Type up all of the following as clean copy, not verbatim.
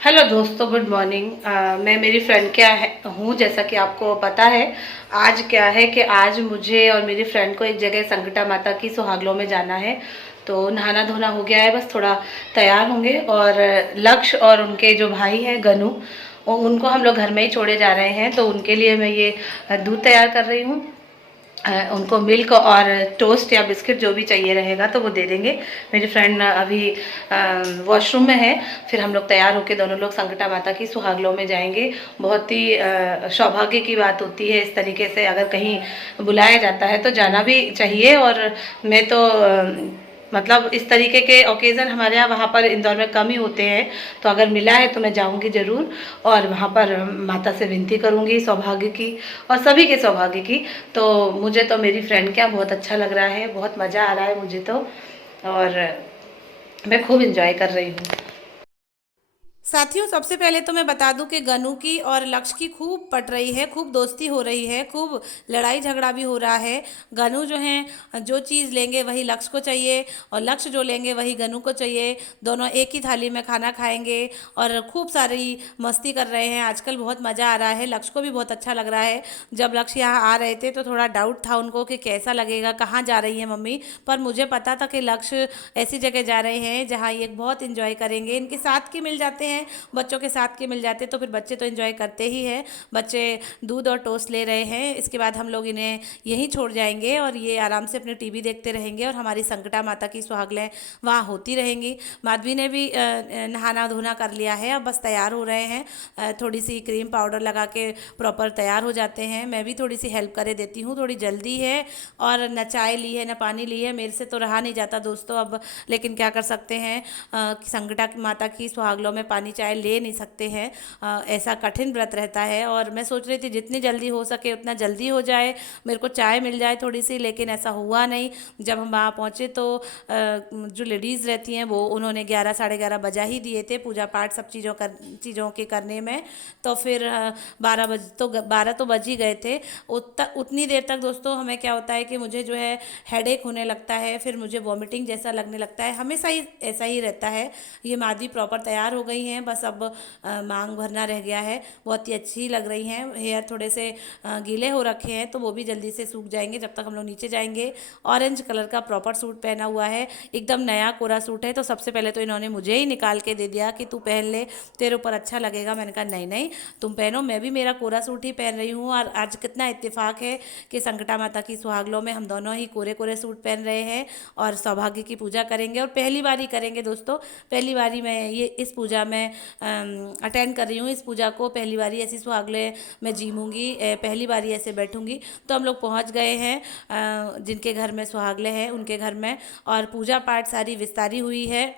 Hello दोस्तों, good morning. मैं मेरी फ्रेंड क्या है हूँ, जैसा कि आपको पता है। आज क्या है कि आज मुझे और मेरी फ्रेंड को एक जगह संकटा माता की सुहागलों में जाना है। तो नहाना धोना हो गया है, बस थोड़ा तैयार होंगे। और लक्ष्य और उनके जो भाई हैं गनु, उनको हम लोग घर में ही छोड़े जा रहे हैं। तो उनके लिए मैं ये दूध तैयार कर रही हूँ। उनको मिल्क और टोस्ट या बिस्किट जो भी चाहिए रहेगा तो वो दे देंगे। मेरी फ्रेंड अभी वॉशरूम में है। फिर हम लोग तैयार होकर दोनों लोग संकटा माता की सुहागलों में जाएंगे। बहुत ही सौभाग्य की बात होती है, इस तरीके से अगर कहीं बुलाया जाता है तो जाना भी चाहिए। और मैं तो मतलब इस तरीके के ओकेज़न हमारे यहाँ वहाँ पर इंदौर में कम ही होते हैं। तो अगर मिला है तो मैं जाऊँगी ज़रूर, और वहाँ पर माता से विनती करूँगी सौभाग्य की और सभी के सौभाग्य की। तो मुझे तो मेरी फ्रेंड क्या बहुत अच्छा लग रहा है, बहुत मज़ा आ रहा है मुझे तो। और मैं खूब इंजॉय कर रही हूँ। साथियों, सबसे पहले तो मैं बता दूं कि गनु की और लक्ष्य की खूब पट रही है, खूब दोस्ती हो रही है, खूब लड़ाई झगड़ा भी हो रहा है। गनु जो है जो चीज़ लेंगे वही लक्ष्य को चाहिए, और लक्ष्य जो लेंगे वही गनु को चाहिए। दोनों एक ही थाली में खाना खाएंगे और खूब सारी मस्ती कर रहे हैं। आजकल बहुत मज़ा आ रहा है, लक्ष्य को भी बहुत अच्छा लग रहा है। जब लक्ष्य यहाँ आ रहे थे तो थोड़ा डाउट था उनको कि कैसा लगेगा, कहाँ जा रही है मम्मी। पर मुझे पता था कि लक्ष्य ऐसी जगह जा रहे हैं जहाँ ये बहुत इंजॉय करेंगे। इनके साथ के मिल जाते हैं, बच्चों के साथ के मिल जाते तो फिर बच्चे तो एंजॉय करते ही हैं। बच्चे दूध और टोस्ट ले रहे हैं। इसके बाद हम लोग इन्हें यहीं छोड़ जाएंगे और ये आराम से अपने टीवी देखते रहेंगे और हमारी संकटा माता की सुहागलें वहाँ होती रहेंगी। माधवी ने भी नहाना धोना कर लिया है, अब बस तैयार हो रहे हैं। थोड़ी सी क्रीम पाउडर लगा के प्रॉपर तैयार हो जाते हैं। मैं भी थोड़ी सी हेल्प करे देती हूँ, थोड़ी जल्दी है। और न चाय ली है न पानी ली है, मेरे से तो रहा नहीं जाता दोस्तों अब। लेकिन क्या कर सकते हैं, संकटा माता की सुहागलों में पानी चाय ले नहीं सकते हैं। ऐसा कठिन व्रत रहता है। और मैं सोच रही थी जितनी जल्दी हो सके उतना जल्दी हो जाए, मेरे को चाय मिल जाए थोड़ी सी, लेकिन ऐसा हुआ नहीं। जब हम वहाँ पहुँचे तो जो लेडीज़ रहती हैं वो उन्होंने 11 साढ़े 11 बजा ही दिए थे पूजा पाठ सब चीज़ों के करने में। तो फिर 12 तो बज ही गए थे। उतनी देर तक दोस्तों हमें क्या होता है कि मुझे जो है हेडेक होने लगता है, फिर मुझे वॉमिटिंग जैसा लगने लगता है, हमेशा ही ऐसा ही रहता है। ये मादी प्रॉपर तैयार हो गई हैं, बस अब मांग भरना रह गया है। बहुत ही अच्छी लग रही हैं। हेयर थोड़े से गीले हो रखे हैं तो वो भी जल्दी से सूख जाएंगे जब तक हम लोग नीचे जाएंगे। ऑरेंज कलर का प्रॉपर सूट पहना हुआ है, एकदम नया कोरा सूट है। तो सबसे पहले तो इन्होंने मुझे ही निकाल के दे दिया कि तू पहन ले, तेरे ऊपर अच्छा लगेगा। मैंने कहा नहीं नहीं तुम पहनो, मैं भी मेरा कोरा सूट ही पहन रही हूँ। और आज कितना इत्तेफाक है कि संकटा माता की सुहागलों में हम दोनों ही कोरे कोरे सूट पहन रहे हैं और सौभाग्य की पूजा करेंगे। और पहली बार ही करेंगे दोस्तों, पहली बारी मैं ये इस पूजा में अटेंड कर रही हूँ। इस पूजा को पहली बारी ऐसी सुहागले मैं जीमूंगी, पहली बारी ऐसे बैठूंगी। तो हम लोग पहुँच गए हैं जिनके घर में सुहागले हैं उनके घर में, और पूजा पाठ सारी विस्तारी हुई है।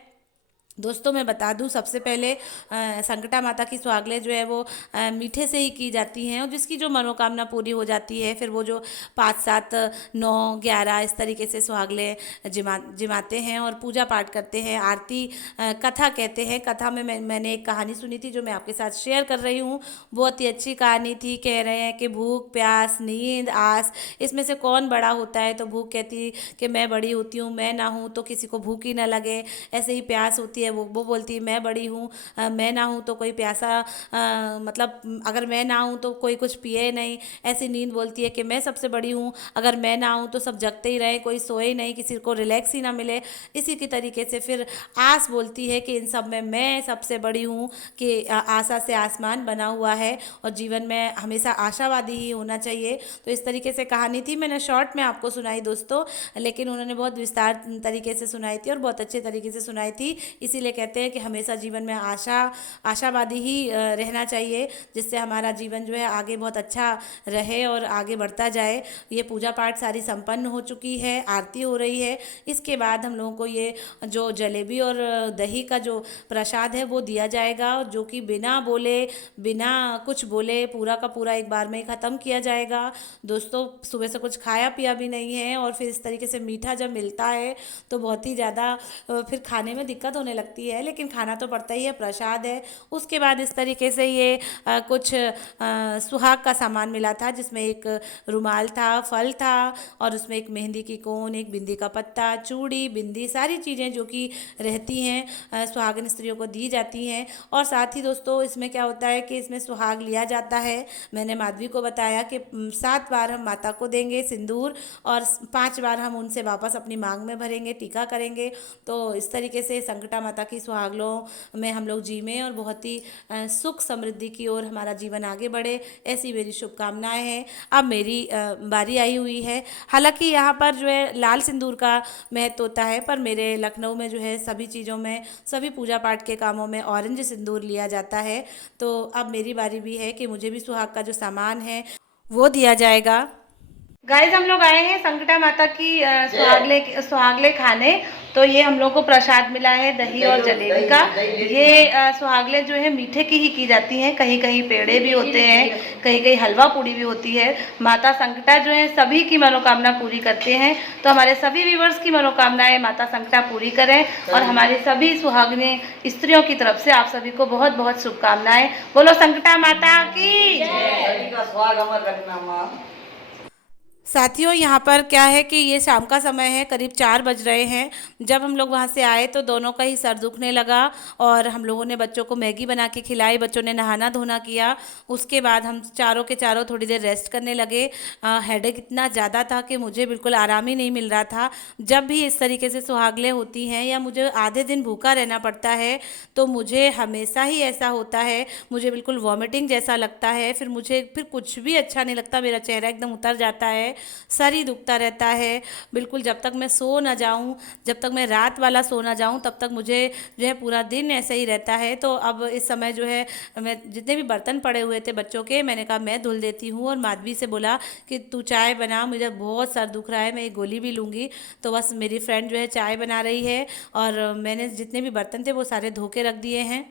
दोस्तों मैं बता दूं सबसे पहले संकटा माता की सुहागले जो है वो मीठे से ही की जाती हैं, और जिसकी जो मनोकामना पूरी हो जाती है फिर वो जो 5 7 9 11 इस तरीके से सुहागले जिमाते हैं और पूजा पाठ करते हैं। आरती कथा कहते हैं। कथा में मैंने एक कहानी सुनी थी जो मैं आपके साथ शेयर कर रही हूँ। बहुत ही अच्छी कहानी थी। कह रहे हैं कि भूख प्यास नींद आस, इसमें से कौन बड़ा होता है। तो भूख कहती कि मैं बड़ी होती हूँ, मैं ना हूँ तो किसी को भूख ही ना लगे। ऐसे ही प्यास होती है, वो बोलती है मैं बड़ी हूँ, मैं ना हूँ तो कोई प्यासा, मतलब अगर मैं ना हूँ तो कोई कुछ पिए नहीं। ऐसी नींद बोलती है कि मैं सबसे बड़ी हूँ, अगर मैं ना हूँ तो सब जगते ही रहे, कोई सोए ही नहीं, किसी को रिलैक्स ही ना मिले। इसी की तरीके से फिर आस बोलती है कि इन सब में मैं सबसे बड़ी हूँ, कि आशा से आसमान बना हुआ है और जीवन में हमेशा आशावादी ही होना चाहिए। तो इस तरीके से कहानी थी, मैंने शॉर्ट में आपको सुनाई दोस्तों, लेकिन उन्होंने बहुत विस्तार तरीके से सुनाई थी और बहुत अच्छे तरीके से सुनाई थी। इसीलिए कहते हैं कि हमेशा जीवन में आशावादी ही रहना चाहिए, जिससे हमारा जीवन जो है आगे बहुत अच्छा रहे और आगे बढ़ता जाए। ये पूजा पाठ सारी संपन्न हो चुकी है, आरती हो रही है। इसके बाद हम लोगों को ये जो जलेबी और दही का जो प्रसाद है वो दिया जाएगा, जो कि बिना बोले बिना कुछ बोले पूरा का पूरा एक बार में ही ख़त्म किया जाएगा। दोस्तों सुबह से कुछ खाया पिया भी नहीं है और फिर इस तरीके से मीठा जब मिलता है तो बहुत ही ज़्यादा फिर खाने में दिक्कत होने लगती है, लेकिन खाना तो पड़ता ही है, प्रसाद है। उसके बाद इस तरीके से ये कुछ सुहाग का सामान मिला था, जिसमें एक रुमाल था, फल था, और उसमें एक मेहंदी की कोन, एक बिंदी का पत्ता, चूड़ी, बिंदी, सारी चीज़ें जो कि रहती हैं सुहागिन स्त्रियों को दी जाती हैं। और साथ ही दोस्तों इसमें क्या होता है कि इसमें सुहाग लिया जाता है। मैंने माधवी को बताया कि 7 बार हम माता को देंगे सिंदूर, और 5 बार हम उनसे वापस अपनी मांग में भरेंगे, टीका करेंगे। तो इस तरीके से संकटा माता की सुहागलों में हम लोग जीवें और बहुत ही सुख समृद्धि की ओर हमारा जीवन आगे बढ़े, ऐसी मेरी शुभकामनाएं हैं। अब मेरी बारी आई हुई है। हालांकि यहाँ पर जो है लाल सिंदूर का महत्व होता है, पर मेरे लखनऊ में जो है सभी चीज़ों में, सभी पूजा पाठ के कामों में ऑरेंज सिंदूर लिया जाता है। तो अब मेरी बारी भी है कि मुझे भी सुहाग का जो सामान है वो दिया जाएगा। गाइस हम लोग आए हैं संकटा माता की सुहागले खाने। तो ये हम लोग को प्रसाद मिला है दही और जलेबी का। ये सुहागले जो है मीठे की जाती हैं, कहीं कहीं पेड़े भी होते हैं, कहीं कहीं हलवा पूड़ी भी होती है। माता संकटा जो है सभी की मनोकामना पूरी करते हैं। तो हमारे सभी व्यूवर्स की मनोकामनाएं माता संकटा पूरी करें, और हमारी सभी सुहागिनी स्त्रियों की तरफ से आप सभी को बहुत बहुत शुभकामनाएं। बोलो संकटा माता की जय। साथियों यहाँ पर क्या है कि ये शाम का समय है, करीब 4 बज रहे हैं। जब हम लोग वहाँ से आए तो दोनों का ही सर दुखने लगा, और हम लोगों ने बच्चों को मैगी बना के खिलाई, बच्चों ने नहाना धोना किया। उसके बाद हम चारों के चारों थोड़ी देर रेस्ट करने लगे। हेडेक इतना ज़्यादा था कि मुझे बिल्कुल आराम ही नहीं मिल रहा था। जब भी इस तरीके से सुहागले होती हैं या मुझे आधे दिन भूखा रहना पड़ता है, तो मुझे हमेशा ही ऐसा होता है, मुझे बिल्कुल वॉमिटिंग जैसा लगता है। फिर कुछ भी अच्छा नहीं लगता, मेरा चेहरा एकदम उतर जाता है, सर ही दुखता रहता है बिल्कुल। जब तक मैं सो ना जाऊं, जब तक मैं रात वाला सो ना जाऊं, तब तक मुझे जो है पूरा दिन ऐसे ही रहता है। तो अब इस समय जो है मैं जितने भी बर्तन पड़े हुए थे बच्चों के, मैंने कहा मैं धुल देती हूँ, और माधवी से बोला कि तू चाय बना, मुझे बहुत सर दुख रहा है, मैं एक गोली भी लूँगी। तो बस मेरी फ्रेंड जो है चाय बना रही है, और मैंने जितने भी बर्तन थे वो सारे धो के रख दिए हैं।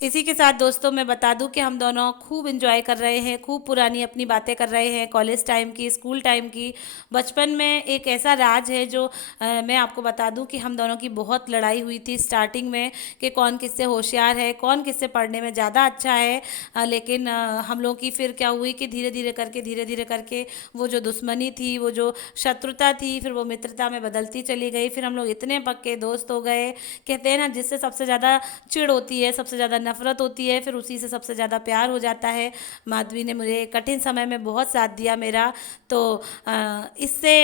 इसी के साथ दोस्तों मैं बता दूं कि हम दोनों खूब एंजॉय कर रहे हैं, खूब पुरानी अपनी बातें कर रहे हैं, कॉलेज टाइम की, स्कूल टाइम की। बचपन में एक ऐसा राज है जो मैं आपको बता दूं कि हम दोनों की बहुत लड़ाई हुई थी स्टार्टिंग में, कि कौन किससे होशियार है, कौन किससे पढ़ने में ज़्यादा अच्छा है। लेकिन हम लोग की फिर क्या हुई कि धीरे धीरे करके वो जो दुश्मनी थी, वो जो शत्रुता थी, फिर वो मित्रता में बदलती चली गई। फिर हम लोग इतने पक्के दोस्त हो गए। कहते हैं ना, जिससे सबसे ज़्यादा चिढ़ होती है, सबसे ज़्यादा नफरत होती है, फिर उसी से सबसे ज़्यादा प्यार हो जाता है। माधवी ने मुझे कठिन समय में बहुत साथ दिया मेरा। तो इससे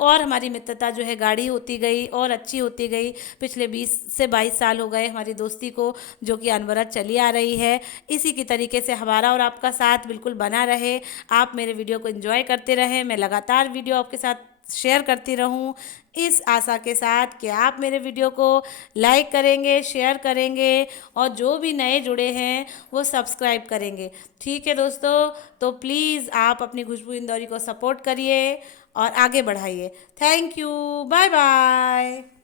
और हमारी मित्रता जो है गाढ़ी होती गई और अच्छी होती गई। पिछले 20 से 22 साल हो गए हमारी दोस्ती को, जो कि अनवरत चली आ रही है। इसी की तरीके से हमारा और आपका साथ बिल्कुल बना रहे। आप मेरे वीडियो को एंजॉय करते रहें, मैं लगातार वीडियो आपके साथ शेयर करती रहूं, इस आशा के साथ कि आप मेरे वीडियो को लाइक करेंगे, शेयर करेंगे, और जो भी नए जुड़े हैं वो सब्सक्राइब करेंगे। ठीक है दोस्तों, तो प्लीज़ आप अपनी खुशबू इंदौरी को सपोर्ट करिए और आगे बढ़ाइए। Thank you, bye bye.